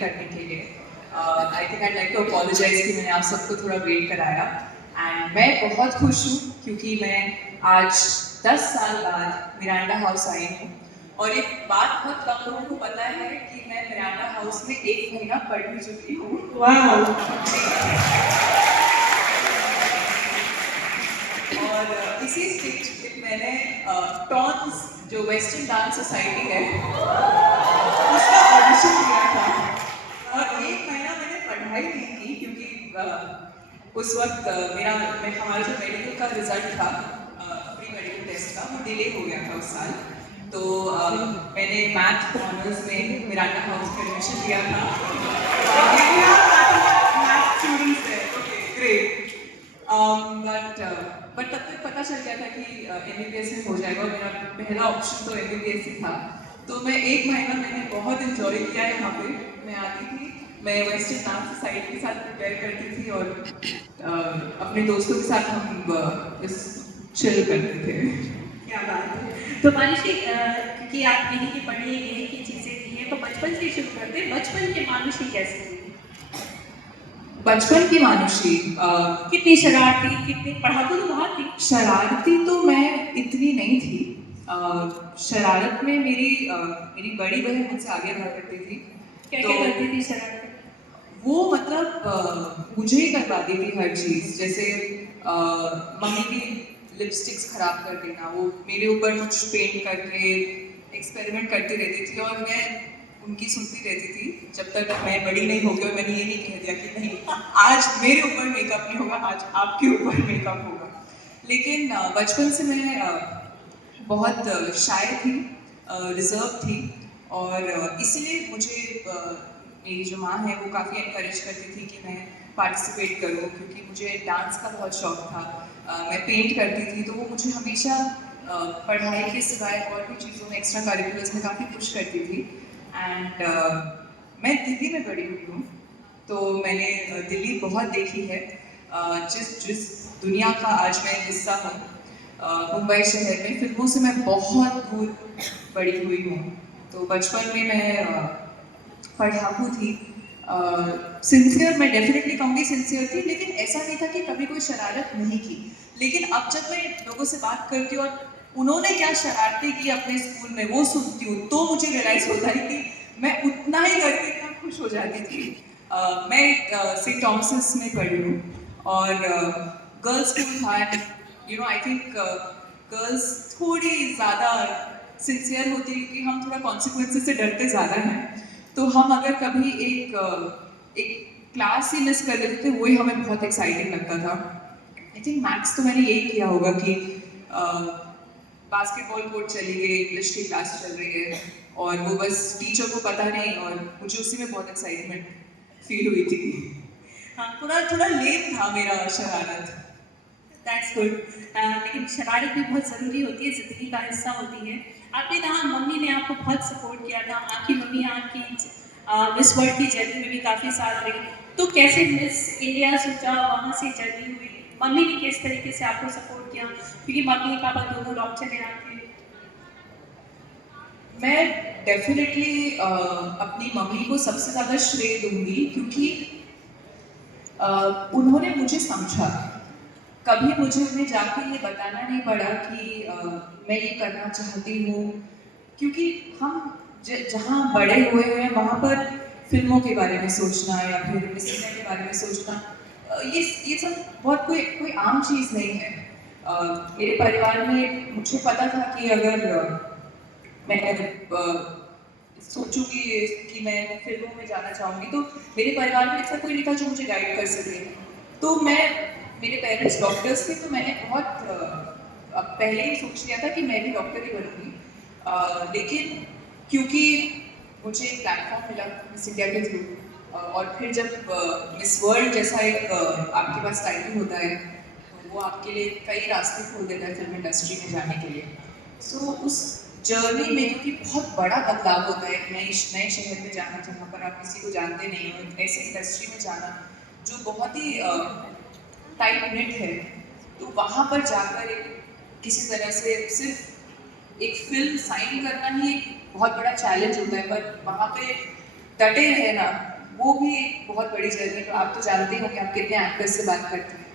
करने के लिए I think I like to apologize कि मैंने आप सबको थोड़ा वेट कराया एंड मैं बहुत खुश हूँ क्योंकि मैं आज 10 साल बाद मिरांडा हाउस आई हूँ और एक बात बहुत कम लोगों को पता है कि मैं मिरांडा हाउस में 1 महीना पढ़ भी चुकी हूँ। और इसी स्टेज पे मैंने टॉन्स जो वेस्टर्न डांस सोसाइटी है उसका ऑडिशन दिया था और 1 महीना मैंने पढ़ाई नहीं की क्योंकि उस वक्त हमारा जो मेडिकल का रिजल्ट था प्री मेडिकल टेस्ट का वो डिले हो गया था उस साल। तो मैंने मैथ ऑनर्स में मिरांडा हाउस में एडमिशन लिया था। मैथ स्टूडेंट्स है, ओके ग्रेट। बट तब तक पता चल गया था कि MBBS में हो जाएगा और मेरा पहला ऑप्शन तो MBBS ही था। तो मैं 1 महीना मैंने बहुत इन्जॉय किया है यहाँ पे। मैं आती थी, मैं वेस्टर्न डांस सोसाइटी के साथ प्रिपेयर करती थी और अपने दोस्तों के साथ हम इस चिल करते थे। क्या बात है। तो मानुषी क्योंकि आप यहीं की पढ़ी यहीं की चीज़ें की हैं तो बचपन से शुरू करते हैं। बचपन की मानुषी कैसे हुई? बचपन की मानुषी कितनी शरारती, कितनी पढ़ाकू तो बहुत थी। शरारती तो मैं इतनी नहीं थी। शरारत में मेरी बड़ी बहन मुझसे आगे बढ़ करती थी। क्या क्या करती थी शरारत? वो मतलब मुझे ही करवाती थी हर चीज़। जैसे मम्मी की लिपस्टिक्स खराब कर देना, वो मेरे ऊपर कुछ पेंट करके एक्सपेरिमेंट करती रहती थी और मैं उनकी सुनती रहती थी जब तक मैं बड़ी नहीं हो गई और मैंने ये नहीं कह दिया कि नहीं आज मेरे ऊपर मेकअप नहीं होगा, आज आपके ऊपर मेकअप होगा। लेकिन बचपन से मैं बहुत शाय थी, रिजर्व थी और इसलिए मुझे मेरी जो माँ है वो काफ़ी एनकरेज करती थी कि मैं पार्टिसिपेट करूँ क्योंकि मुझे डांस का बहुत शौक था। मैं पेंट करती थी तो वो मुझे हमेशा पढ़ाई के सिवाय और भी चीज़ों में एक्स्ट्रा करिकुलर्स में काफ़ी पुश करती थी। एंड मैं दिल्ली में बड़ी हुई हूँ तो मैंने दिल्ली बहुत देखी है। जिस जिस दुनिया का आज मैं हिस्सा हूँ, मुंबई शहर में फिल्मों से मैं बहुत दूर बड़ी हुई हूँ। तो बचपन में मैं पढ़ाकू थी। सिंसियर मैं डेफिनेटली कहूँगी सिंसियर थी, लेकिन ऐसा नहीं था कि कभी कोई शरारत नहीं की। लेकिन अब जब मैं लोगों से बात करती हूँ और उन्होंने क्या शरारतें की अपने स्कूल में वो सुनती हूँ तो मुझे रियलाइज होता है कि मैं उतना ही करके इतना खुश हो जाती थी। मैं सेंट थॉमस में पढ़ी हूँ और गर्ल्स स्कूल था। आई थिंक गर्ल्स थोड़ी ज़्यादा सिंसियर होती है क्योंकि हम थोड़ा कॉन्सिक्वेंसेस से डरते ज़्यादा हैं। तो हम अगर कभी एक क्लास ही मिस कर देते थे वही हमें बहुत एक्साइटिंग लगता था। आई थिंक मैथ्स तो मैंने यही किया होगा कि बास्केटबॉल कोर्ट चली गई, इंग्लिश की क्लास चल रही है और वो बस टीचर को पता नहीं और मुझे उसी में बहुत एक्साइटमेंट फील हुई थी। हाँ, थोड़ा थोड़ा लेम था मेरा शरारत। That's good. लेकिन शरारत भी बहुत ज़रूरी होती है, ज़िंदगी का हिस्सा होती है। आपने कहा मम्मी ने आपको बहुत सपोर्ट किया था। आपकी मम्मी आपकी मिस वर्ल्ड की जर्नी में भी काफ़ी साथ रही। तो कैसे मिस इंडिया सोचा, वहाँ से जर्नी हुई? मम्मी ने किस तरीके से आपको सपोर्ट किया? क्योंकि मम्मी पापा दोनों डॉक्टर हैं आपके। मैं डेफिनेटली अपनी मम्मी को सबसे ज़्यादा श्रेय दूंगी क्योंकि उन्होंने मुझे समझा। कभी मुझे उन्हें जाकर ये बताना नहीं पड़ा कि मैं ये करना चाहती हूँ क्योंकि हम जहाँ बड़े हुए हैं वहाँ पर फिल्मों के बारे में सोचना या फिर सिनेमा के बारे में सोचना ये सब बहुत कोई कोई आम चीज़ नहीं है। मेरे परिवार में मुझे पता था कि अगर मैं सोचूंगी कि मैं फिल्मों में जाना चाहूँगी तो मेरे परिवार में ऐसा कोई नहीं था जो मुझे गाइड कर सके। तो मेरे पेरेंट्स डॉक्टर्स थे तो मैंने बहुत पहले ही सोच लिया था कि मैं भी डॉक्टर ही बनूंगी। लेकिन क्योंकि मुझे एक प्लेटफॉर्म मिला मिस इंडिया के थ्रू और फिर जब मिस वर्ल्ड जैसा एक आपके पास टाइटल होता है तो वो आपके लिए कई रास्ते खोल देता है फिल्म इंडस्ट्री में जाने के लिए। सो उस जर्नी में क्योंकि बहुत बड़ा बदलाव होता है एक नए शहर में जाना जहाँ पर आप किसी को जानते नहीं हो, ऐसी इंडस्ट्री में जाना जो बहुत ही टाइट निट है। तो वहाँ पर जाकर किसी तरह से सिर्फ एक फिल्म साइन करना ही एक बहुत बड़ा चैलेंज होता है। पर वहाँ पे डटे रहे ना, वो भी एक बहुत बड़ी जर्नी। तो आप तो जानते हो कि आप कितने एक्टर्स से बात करते हैं,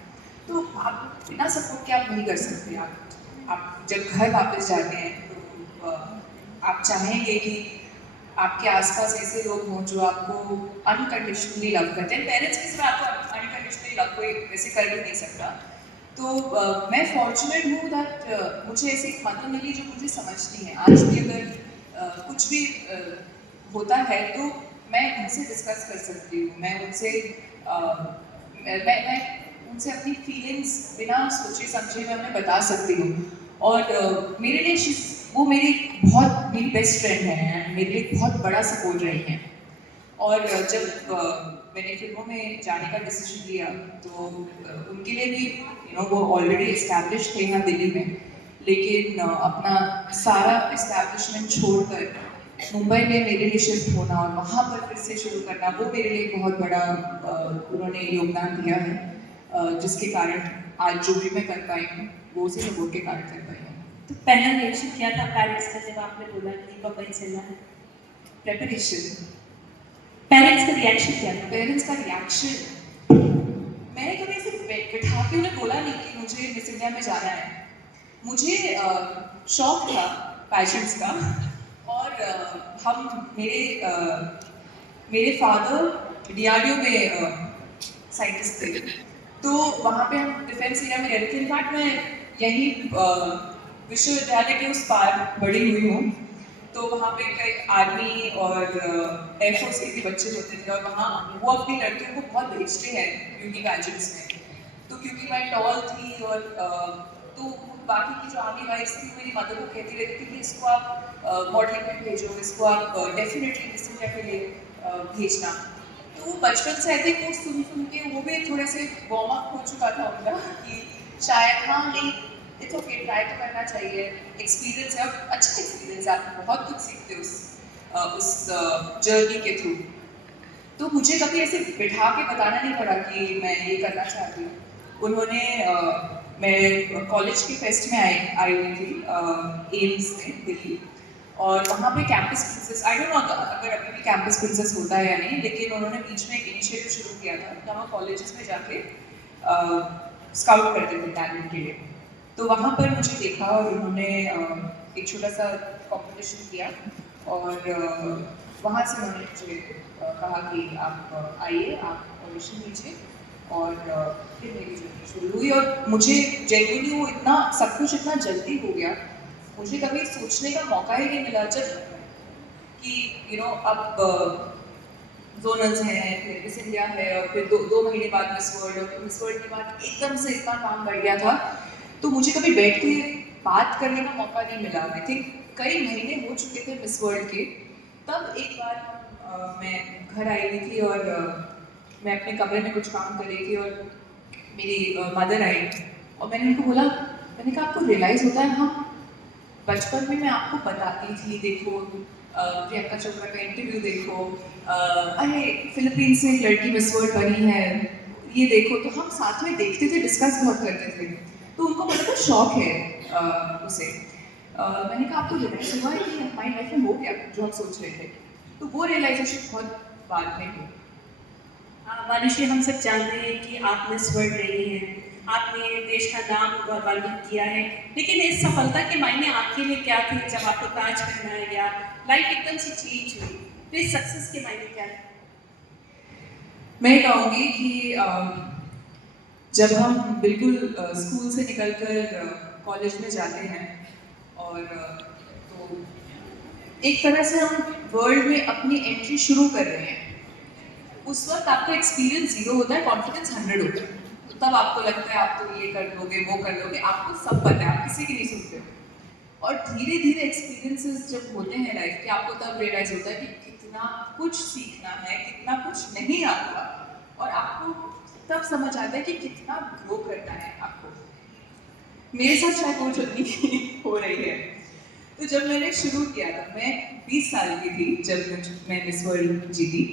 तो आप बिना सपोर्ट के आप नहीं कर सकते। आप जब घर वापस जाते हैं तो आप चाहेंगे कि आपके आसपास ऐसे लोग हों जो आपको अनकंडीशनली लव करते हैं। पेरेंट्स की सिवा आपको अनकंडीशनली लव कोई वैसे कर भी नहीं सकता। तो मैं फॉर्चुनेट हूँ दैट मुझे ऐसी एक मदर मिली जो मुझे समझती है। आज भी अगर कुछ भी होता है तो मैं उनसे डिस्कस कर सकती हूँ। मैं उनसे मैं उनसे अपनी फीलिंग्स बिना सोचे समझे मैं उन्हें बता सकती हूँ। और मेरे लिए वो मेरी मेरी बेस्ट फ्रेंड है एंड मेरे लिए बहुत बड़ा सपोर्ट रही है। और जब मैंने फिल्मों में जाने का डिसीजन लिया तो उनके लिए भी वो ऑलरेडी इस्टेब्लिश थे यहाँ दिल्ली में, लेकिन अपना सारा इस्टेब्लिशमेंट छोड़कर मुंबई में मेरे लिए शिफ्ट होना और वहाँ पर फिर से शुरू करना, वो मेरे लिए बहुत बड़ा उन्होंने योगदान दिया है, जिसके कारण आज जो भी मैं कर पाई हूँ वो उसी सपोर्ट के कारण कर पाई हूँ। तो पहला रिएक्शन क्या था पेरेंट्स का जब आपने बोला कि मुंबई चलना है? प्रेपरेशन। पेरेंट्स का रिएक्शन क्या था? पेरेंट्स का रिएक्शन, मैंने कभी ऐसे बैठा के उन्हें बोला नहीं कि मुझे मिस इंडिया में जाना है। मुझे शौक था पैशंस का। और मेरे फादर डीआरडीओ में साइंटिस्ट थे, तो वहाँ पे हम डिफेंस एरिया में रहते थे। इनफैक्ट मैं यहीं विश्वविद्यालय के उस पार बड़ी हुई हूँ, तो वहाँ पे कई आर्मी और एयरफोर्स के भी बच्चे होते थे और वहाँ वो अपनी लड़कियों को बहुत भेजते हैं ब्यूटी पैजेंट्स में। तो क्योंकि मैं टॉल थी और तो बाकी की जो आर्मी वाइफ्स थी मेरी मदर को कहती रहती थी कि इसको आप मॉडलिंग में भेजो, इसको आप डेफिनेटली मिस इंडिया के लिए भेजना। तो वो बचपन से आई थिंक वो सुन सुन के वो भी थोड़े से वार्म अप हो चुका था उनका कि शायद हाँ नहीं, इट्स ओके, ट्राई तो करना चाहिए। एक्सपीरियंस है और अच्छा एक्सपीरियंस है, आप बहुत कुछ सीखते हो उस जर्नी के थ्रू। तो मुझे कभी ऐसे बिठा के बताना नहीं पड़ा कि मैं ये करना चाहती हूँ। उन्होंने मैं कॉलेज के फेस्ट में आई हुई थी एम्स में दिल्ली, और वहाँ पे campus princess, I don't know अगर अभी भी कैंपस प्रिंसेस होता है या नहीं, लेकिन उन्होंने बीच में एक इनिशिएटिव शुरू किया था जहाँ कॉलेजेस में जाके स्काउट करते थे टैलेंट के लिए। तो वहाँ पर मुझे देखा और उन्होंने एक छोटा सा कॉम्पिटिशन किया, और वहाँ से उन्होंने मुझे कहा कि आप आइए, आप ऑडिशन दीजिए। और फिर मेरी जर्नी शुरू हुई और मुझे जेन्युइनली वो इतना सब कुछ इतना जल्दी हो गया, मुझे कभी सोचने का मौका ही नहीं मिला। जब कि अब जोनल्स हैं, फिर मिस इंडिया है, और फिर दो महीने बाद मिस वर्ल्ड, और फिर मिस वर्ल्ड के बाद एकदम से इतना काम बढ़ गया था, तो मुझे कभी बैठ के बात करने का मौका नहीं मिला। आई थिंक कई महीने हो चुके थे मिस वर्ल्ड के, तब एक बार मैं घर आई हुई थी और मैं अपने कमरे में कुछ काम कर रही थी और मेरी मदर आई और मैंने उनको बोला, मैंने कहा आपको रियलाइज़ होता है हम बचपन में मैं आपको बताती थी, देखो प्रियंका चोपड़ा का इंटरव्यू देखो, अरे फिलीपींस से एक लड़की मिस वर्ल्ड बनी है, ये देखो। तो हम साथ में देखते थे, डिस्कस बहुत करते थे, तो उनको बड़ा था शौक है उसे। मैंने कहा आपको रियलाइज हुआ है कि हमारी लाइफ में हो गया जो हम सोच रहे थे? तो वो रियलाइजेशन बहुत बाद में हुई। मानुषी, हम सब जानते हैं कि आप मिस वर्ल्ड रही हैं, आपने देश का नाम गौरवान्वित किया है, लेकिन इस सफलता के मायने आपके लिए क्या थे जब आपको ताज पहनाया गया, लाइफ एकदम से चेंज हुई, तो इस सक्सेस के मायने क्या है? मैं कहूँगी कि जब हम बिल्कुल स्कूल से निकलकर कॉलेज में जाते हैं और तो एक तरह से हम वर्ल्ड में अपनी एंट्री शुरू कर रहे हैं, उस वक्त आपका एक्सपीरियंस 0 होता है, कॉन्फिडेंस 100 होता है। तो तब आपको लगता है आप तो ये कर लोगे, वो कर लोगे, आपको सब पता है, आप किसी की नहीं सुनते हो। और धीरे धीरे एक्सपीरियंसेस जब होते हैं लाइफ के, आपको तब रियलाइज होता है कि कितना कुछ सीखना है, कितना कुछ नहीं आता, और आपको तब समझ आता है कि कितना ग्रो करना है आपको। मेरे साथ शायद वो जर्नी हो रही है। तो जब मैंने शुरू किया था, मैं 20 साल की थी जब मैं मिस वर्ल्ड जीती,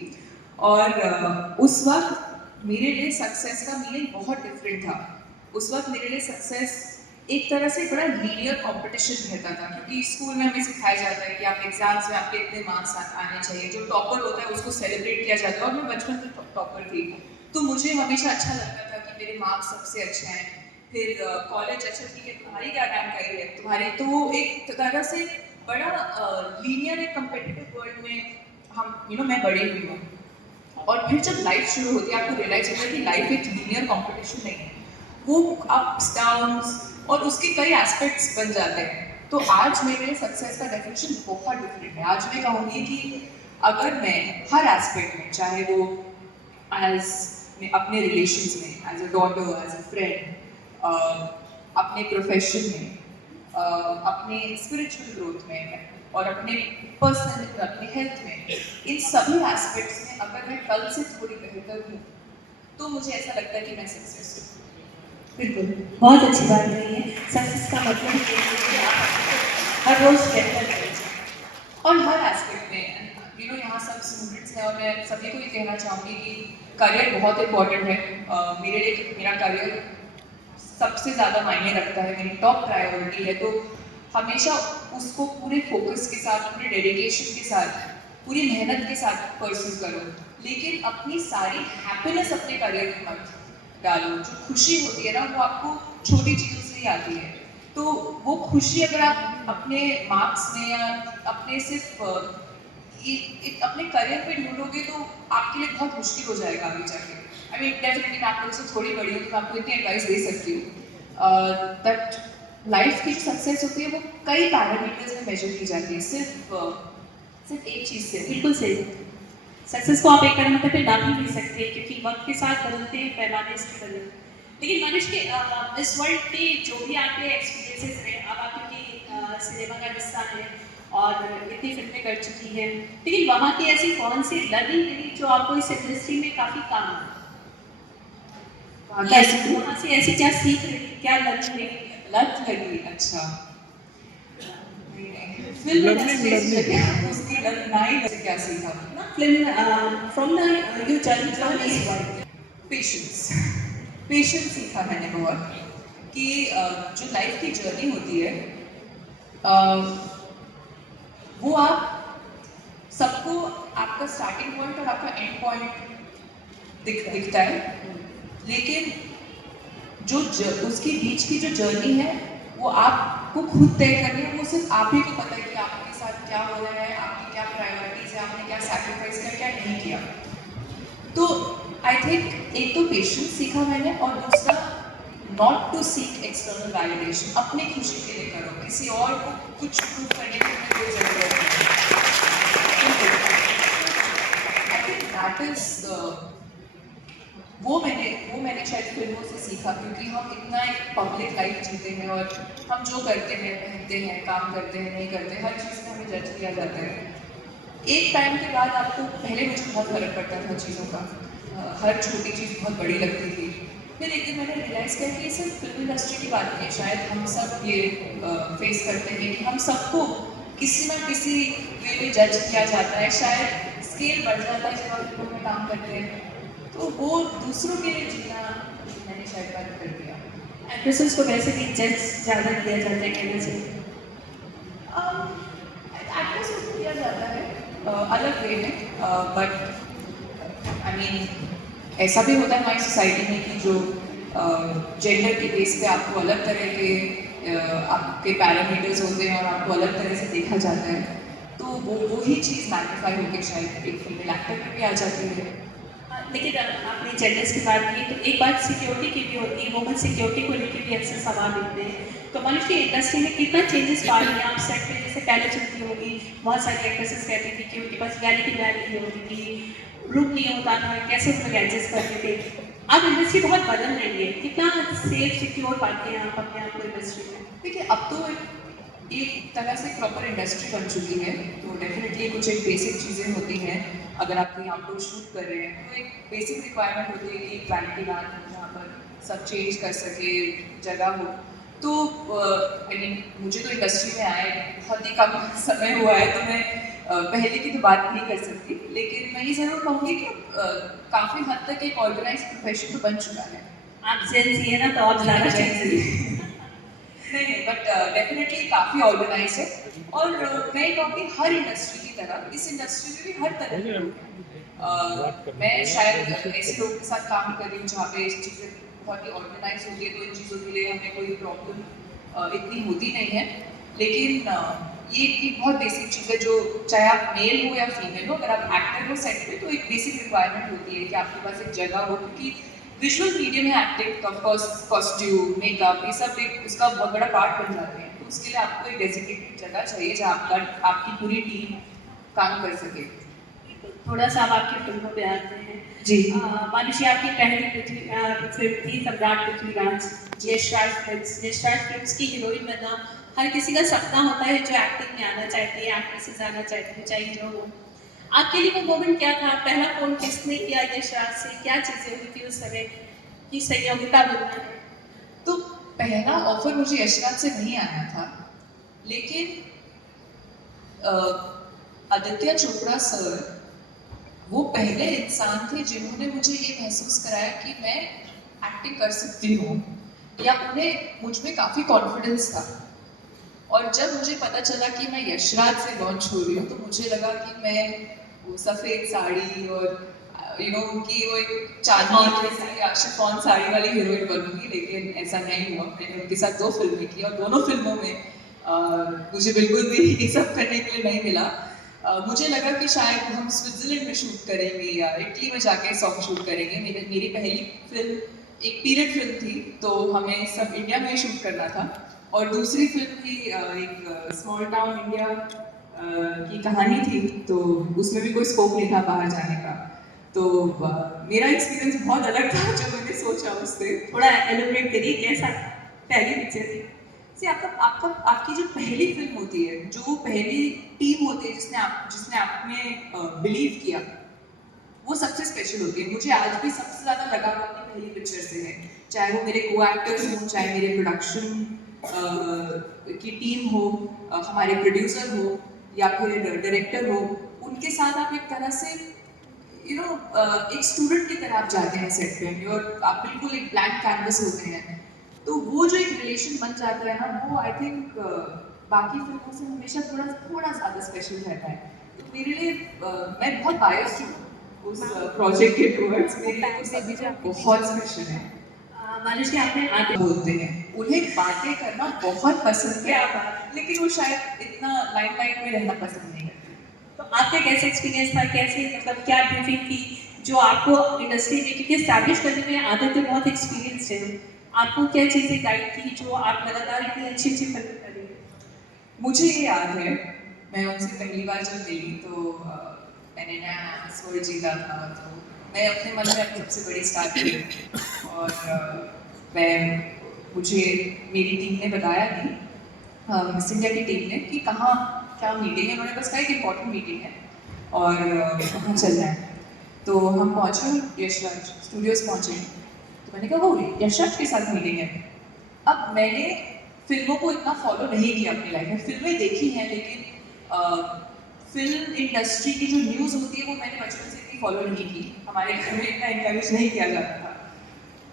और उस वक्त मेरे लिए सक्सेस का मीनिंग बहुत डिफरेंट था। उस वक्त मेरे लिए सक्सेस एक तरह से बड़ा लीनियर कंपटीशन रहता था, क्योंकि स्कूल में हमें सिखाया जाता है कि आप एग्जाम्स में आपके इतने मार्क्स आने चाहिए, जो टॉपर होता है उसको सेलिब्रेट किया जाता है, और मैं बचपन से टॉपर थी, तो मुझे हमेशा अच्छा लगता था कि मेरे मार्क्स सबसे अच्छे हैं। फिर कॉलेज, अच्छा ठीक है तुम्हारी क्या रैंक आई है तुम्हारी, तो वो एक तरह से बड़ा लीनियर एक कम्पिटिटिव वर्ल्ड में हम मैं बड़ी हुई हूँ। और फिर जब लाइफ शुरू होती है आपको रियलाइज होता है कि लाइफ एक लीनियर कंपटीशन नहीं है, वो अप्स डाउन्स और उसके कई एस्पेक्ट्स बन जाते हैं। तो आज मेरे लिए सक्सेस का डेफिनेशन बहुत डिफरेंट है। आज मैं कहूँगी कि अगर मैं हर एस्पेक्ट में, चाहे वो एज अपने रिलेशंस में, as a daughter, as a friend, अपने प्रोफेशन में, अपने स्पिरिचुअल ग्रोथ में, और अपने पर्सनल, अपने हेल्थ में, इन सभी एस्पेक्ट्स में अगर मैं कल से थोड़ी बेहतर हूँ, तो मुझे ऐसा लगता है कि मैं सक्सेस हूँ। बिल्कुल, बहुत अच्छी बात रही है। सक्सेस का मतलब ये है कि आप हर रोज़ बेहतर करें। और हर एस्पेक्ट में यहाँ सब स्टूडेंट्स हैं, और मैं सभी को ये कहना चाहूँगी कि करियर बहुत इंपॉर्टेंट है। मेरे लिए मेरा करियर सबसे ज़्यादा मायने रखता है, मेरी टॉप प्रायोरिटी है। तो हमेशा उसको पूरे फोकस के साथ, पूरे डेडिकेशन के साथ, पूरी मेहनत के साथ परस्यू करो, लेकिन अपनी सारी हैप्पीनेस अपने करियर में मत डालो। जो खुशी होती है ना, वो आपको छोटी चीज़ों से ही आती है। तो वो खुशी अगर आप अपने मार्क्स में या अपने सिर्फ अपने करियर पे ढूंढोगे, तो आपके लिए बहुत मुश्किल हो जाएगा आगे जाके। आई मीन डेफिनेटली मैं आप लोगों से थोड़ी बड़ी हूँ, तो मैं आपको इतनी एडवाइस दे सकती हूँ दैट लाइफ की जो सक्सेस होती है वो कई पैरामीटर्स में मेजर की जाती है, सिर्फ एक चीज़ से। बिल्कुल सही। सक्सेस को आप एक पैरामीटर पे ना भी ले सकते हैं, क्योंकि वक्त के साथ बदलते हैं पैमाने इसके बदलते हैं। लेकिन मनुष्य के इस वर्ल्ड में जो भी आपके एक्सपीरियंसेस हैं, अब आप क्योंकि सिनेमा का हिस्सा है और इतनी फिल्में कर चुकी हैं, लेकिन वहाँ की ऐसी कौन सी लर्निंग रही जो आपको इस इंडस्ट्री में काफ़ी काम आई? वहाँ से ऐसी क्या सीख रही, क्या लर्निंग रही? लत लगी, अच्छा। फिल्म इंडस्ट्री से उसकी लत ना ही लगे, क्या सीखा? Film from the you journey from this world. Patience. Patience सीखा मैंने बहुत, कि जो लाइफ की जर्नी होती है, वो आप सबको आपका स्टार्टिंग पॉइंट और आपका एंड पॉइंट दिखता है, लेकिन उसके बीच की जो जर्नी है वो आपको खुद तय करनी है। वो सिर्फ आप ही को पता है कि आपके साथ क्या हो रहा है, आपकी क्या प्रायोरिटीज है, आपने क्या सैक्रिफाइस किया, क्या नहीं किया। तो आई थिंक एक तो पेशेंस सीखा मैंने, और दूसरा not to seek external validation. अपनी खुशी के लिए करो, किसी और को कुछ प्रूव करने की हमें कोई जरूरत नहीं। आई थिंक दैट इज वो मैंने शायद फिल्मों से सीखा, क्योंकि हम इतना एक पब्लिक लाइफ जीते हैं, और हम जो करते हैं, पहनते हैं, काम करते हैं, नहीं करते, हर चीज़ में हमें जज किया जाता है। एक टाइम के बाद आपको, पहले मुझे बहुत फर्क पड़ता था चीज़ों का, हर छोटी चीज़ बहुत बड़ी लगती थी। फिर एक दिन मैंने रियलाइज़ किया कि ये सिर्फ फिल्म इंडस्ट्री की बात नहीं है, शायद हम सब ये फेस करते हैं कि हम सबको किसी ना किसी वे में जज किया जाता है। शायद स्केल बढ़ जाता है जब आप फिल्मों में काम करते हैं, तो वो दूसरों के लिए जीना मैंने शायद बंद कर दिया। एक्ट्रेसेस को वैसे भी जज ज़्यादा किया जाता है कहना चाहिए। एक्ट्रेस को किया जाता है अलग वे में, बट आई मीन ऐसा भी होता है हमारी सोसाइटी में कि जो जेंडर के बेस पे आपको अलग तरह के आपके पैरामीटर्स होते हैं, और आपको अलग तरह से देखा जाता है। तो वो ही चीज़ मैग्नीफाई होकर शायद एक फीमेल एक्टर में भी आ जाती है। लेकिन आपने जेंडर्स की बात की, तो एक बात सिक्योरिटी की भी होती है। वुमेन सिक्योरिटी को लेकर भी अक्सर सवाल उठते हैं। तो मनुष्य इंडस्ट्री में कितना चेंजेस पा रही हैं आप? सेट पे जैसे पहले चलती होगी, बहुत सारी एक्ट्रेसेस कहती थी कि उनके पास वैनिटी बैग नहीं होती थी, रूम नहीं होता था, कैसे उन लोग एडजस्ट करते थे। अब इंडस्ट्री बहुत बदल रही है। कितना सेफ सिक्योर पाते हैं आप अपने आप को इंडस्ट्री में? देखिए, अब तो एक तरह से प्रॉपर इंडस्ट्री बन चुकी है, तो डेफिनेटली कुछ एक बेसिक चीज़ें होती हैं। अगर आप कहीं आउटडोर शूट कर रहे हैं, तो एक बेसिक रिक्वायरमेंट होती है कि एक वैनिटी बैग हो जहाँ पर सब चेंज कर सके, जगह हो। तो आई मीन मुझे तो इंडस्ट्री में आए बहुत ही कम समय हुआ है, तो मैं पहले की तो बात नहीं कर सकती, लेकिन मैं ये ज़रूर कहूँगी कि काफ़ी हद तक एक ऑर्गेनाइज प्रोफेशन तो बन चुका है। आप जेंजी है ना, तो आप ज़्यादा Gen Z। नहीं, बट डेफिनेटली काफ़ी ऑर्गेनाइज है और मैं ये कहूँगी हर इंडस्ट्री की तरह इस इंडस्ट्री में भी हर तरह के लोग हैं। मैं शायद ऐसे लोगों के साथ काम कर रही हूँ जहाँ पे चीज़ें बहुत ही ऑर्गेनाइज होती है, तो इन चीज़ों के लिए हमें कोई प्रॉब्लम इतनी होती नहीं है। लेकिन ये बहुत बेसिक चीज़ है जो चाहे आप मेल हो या फीमेल हो, अगर आप एक्टर हो सेट पे तो एक बेसिक रिक्वायरमेंट होती है कि आपके पास एक जगह हो, क्योंकि विजुअल मीडियम है acting, of course costume makeup ये सब एक उसका बहुत बड़ा पार्ट बन जाते हैं, तो उसके लिए आपको एक डेजिग्नेटेड जगह चाहिए जहाँ आपकी पूरी टीम काम कर सके। थोड़ा सा अब आपकी फिल्मों पे आते हैं। जी। मानुषी आपकी पहली फिल्म थी सम्राट पृथ्वीराज। यश राज फिल्म्स की हीरोइन बनना हर किसी का सपना होता है जो एक्टिंग में आना चाहती है, एक्ट्रेसेस आना चाहती है, चाहे हीरो हो। आपके लिए वो मोमेंट क्या था? पहला फोन किसने किया यश राज से? क्या चीज़ें हुई थी उस समय की संयोगिता बनना है? तो पहला ऑफर मुझे यशराज से नहीं आया था, लेकिन आदित्य चोपड़ा सर वो पहले इंसान थे जिन्होंने मुझे ये महसूस कराया कि मैं एक्टिंग कर सकती हूँ, या उन्हें मुझ में काफ़ी कॉन्फिडेंस था। और जब मुझे पता चला कि मैं यशराज से लॉन्च हो रही हूँ, तो मुझे लगा कि मैं वो सफ़ेद साड़ी और कि वो एक चांदी की शिफॉन साड़ी वाली हीरोइन बनूंगी, लेकिन ऐसा नहीं हुआ। मैंने उनके साथ 2 फिल्में की और दोनों फिल्मों में मुझे बिल्कुल भी ये सब करने के लिए नहीं मिला। मुझे लगा कि शायद हम स्विट्जरलैंड में शूट करेंगे या इटली में जाके सॉन्ग शूट करेंगे। मेरी पहली फिल्म एक पीरियड फिल्म थी, तो हमें सब इंडिया में ही शूट करना था। और दूसरी फिल्म थी एक स्मॉल टाउन इंडिया की कहानी थी, तो उसमें भी कोई स्कोप नहीं था बाहर जाने का। तो मेरा एक्सपीरियंस बहुत अलग था जो मैंने सोचा उससे। थोड़ा एलिब्रेट करिए कैसा पहली पिक्चर थी? से आपकी जो पहली फिल्म होती है, जो पहली टीम होती है जिसने आप में बिलीव किया, वो सबसे स्पेशल होती है। मुझे आज भी सबसे ज़्यादा लगाव अपनी पहली पिक्चर से है, चाहे वो मेरे को एक्टर्स हों, चाहे मेरे प्रोडक्शन की टीम हो, हमारे प्रोड्यूसर हो या फिर डायरेक्टर हो। उनके साथ आप एक तरह से एक स्टूडेंट की तरह आप जाते हैं सेट पे और आप बिल्कुल एक ब्लैंक कैनवस होते हैं। तो वो जो एक रिलेशन बन जाता है ना, वो आई थिंक बाकी फिल्मों से हमेशा थोड़ा थोड़ा ज़्यादा स्पेशल रहता है। तो मेरे लिए मैं बहुत बायस हूँ उस प्रोजेक्ट के टुवर्ड्स। मेरे लिए तो सभी बहुत स्पेशल है। मानुषी आपने आगे बोलते हैं उन्हें बातें करना बहुत पसंद है, लेकिन वो शायद इतना लाइमलाइट में रहना पसंद नहीं करते। तो आपका कैसा एक्सपीरियंस था? कैसे मतलब क्या ब्रीफिंग थी जो आपको इंडस्ट्री में, क्योंकि स्टैब्लिश करने में आदतें बहुत एक्सपीरियंस है, आपको क्या चीज़ें गाइड की जो आप लगातार इतनी अच्छी अच्छी फिल्म कर रही हैं? मुझे ये याद है, मैं उनसे पहली बार जब मिली तो मैंने नया स्वर जीता था, तो मैं अपने मन में अपनी सबसे बड़ी स्टार थी। और मुझे मेरी टीम ने बताया कि मिस इंडिया की टीम ने कि कहाँ क्या मीटिंग है। उन्होंने बस कहा कि इम्पोर्टेंट मीटिंग है और कहाँ चलना है। तो हम पहुँचे, यशराज स्टूडियोज़ पहुँचे, तो मैंने कहा वो यशराज के साथ मीटिंग है। अब मैंने फिल्मों को इतना फॉलो नहीं किया अपनी लाइफ में, फिल्में देखी हैं, लेकिन फिल्म इंडस्ट्री की जो न्यूज़ होती है वो मैंने बचपन से इतनी फॉलो नहीं की। हमारे घर में इतना इंकरेज नहीं किया जाता था,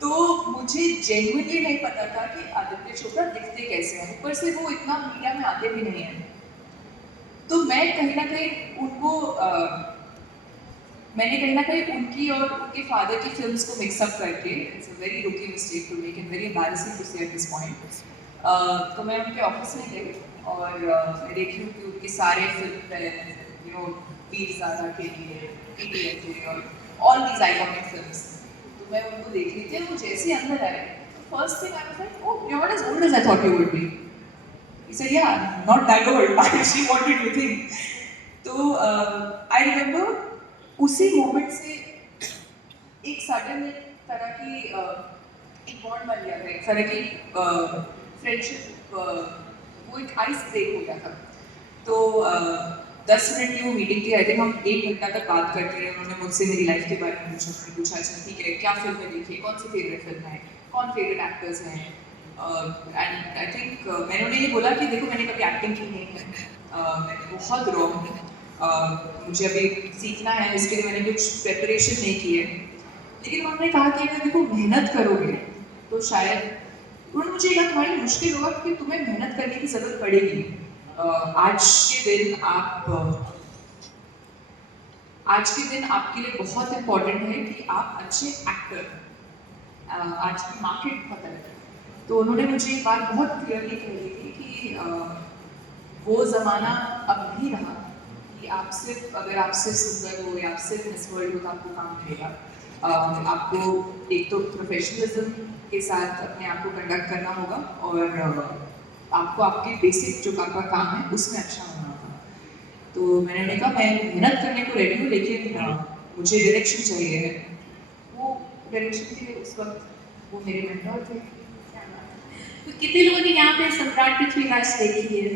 तो मुझे जेन्युइनली नहीं पता था कि आदित्य चोपड़ा दिखते कैसे हैं। ऊपर से वो इतना मीडिया में आते भी नहीं हैं। तो मैं कहीं ना कहीं उनको मैंने कहीं ना कहीं उनकी और उनके फादर की फिल्म्स को मिक्सअप करके, it's a very rookie mistake to make and very embarrassing to say at this point. तो मैं उनके ऑफिस में गई और मैं देखी हूँ कि उनके सारे फिल्म वीर ज़ारा के लिए, PTFA और ऑल दीज आइकॉनिक फिल्म्स, तो मैं उनको देख रही थी। वो जैसे अंदर आए, first thing I was like, oh, you're not as old as I thought you would be. He said, yeah, not that old. She wanted to think. तो आई रिमेम्बर उसी मोमेंट से एक सडन तरह की एक बॉन्ड बन गया था, एक तरह की फ्रेंडशिप, वो एक आइस ब्रेक हो गया था। तो 10 मिनट की वो मीटिंग थी, आई थिंक हम 1 घंटा तक बात करते रहे। उन्होंने मुझसे मेरी लाइफ के बारे में पूछा, मैंने पूछा अच्छा ठीक है क्या फिल्में देखी, कौन सी फेवरेट फिल्म है, कौन फेवरेट एक्टर्स हैं। एंड आई थिंक मैंने उन्हें ये बोला कि देखो मैंने कभी एक्टिंग की नहीं है, मैंने बहुत रॉ हूँ, मुझे अभी सीखना है, इसके लिए मैंने कुछ प्रेपरेशन नहीं की है। लेकिन उन्होंने कहा कि अगर देखो मेहनत करोगे तो शायद उन्होंने मुझे कहा तुम्हारे लिए मुश्किल होगा क्योंकि तुम्हें मेहनत करने की ज़रूरत पड़ेगी। आज के दिन आज के दिन आपके लिए बहुत इम्पोर्टेंट है कि आप अच्छे एक्टर, आज की मार्केट बहुत अलग है। तो उन्होंने मुझे ये बात बहुत क्लियरली कही थी कि वो ज़माना अब नहीं रहा कि आप सिर्फ, अगर आप सिर्फ सुंदर हो या आप सिर्फ मिस वर्ल्ड हो तो आपको काम मिलेगा। आपको एक तो प्रोफेशनलिज्म के साथ अपने आप को कंडक्ट करना होगा और आपको आपके बेसिक जो आपका काम है उसमें अच्छा होना होगा। तो मैंने उन्हें कहा मैं मेहनत करने को रेडी हूँ, लेकिन मुझे डायरेक्शन चाहिए है। वो डायरेक्शन के लिए उस वक्त वो मेरे मेंटर थे। तो कितने लोगों ने यहाँ पे सम्राट पृथ्वीराज देखी है?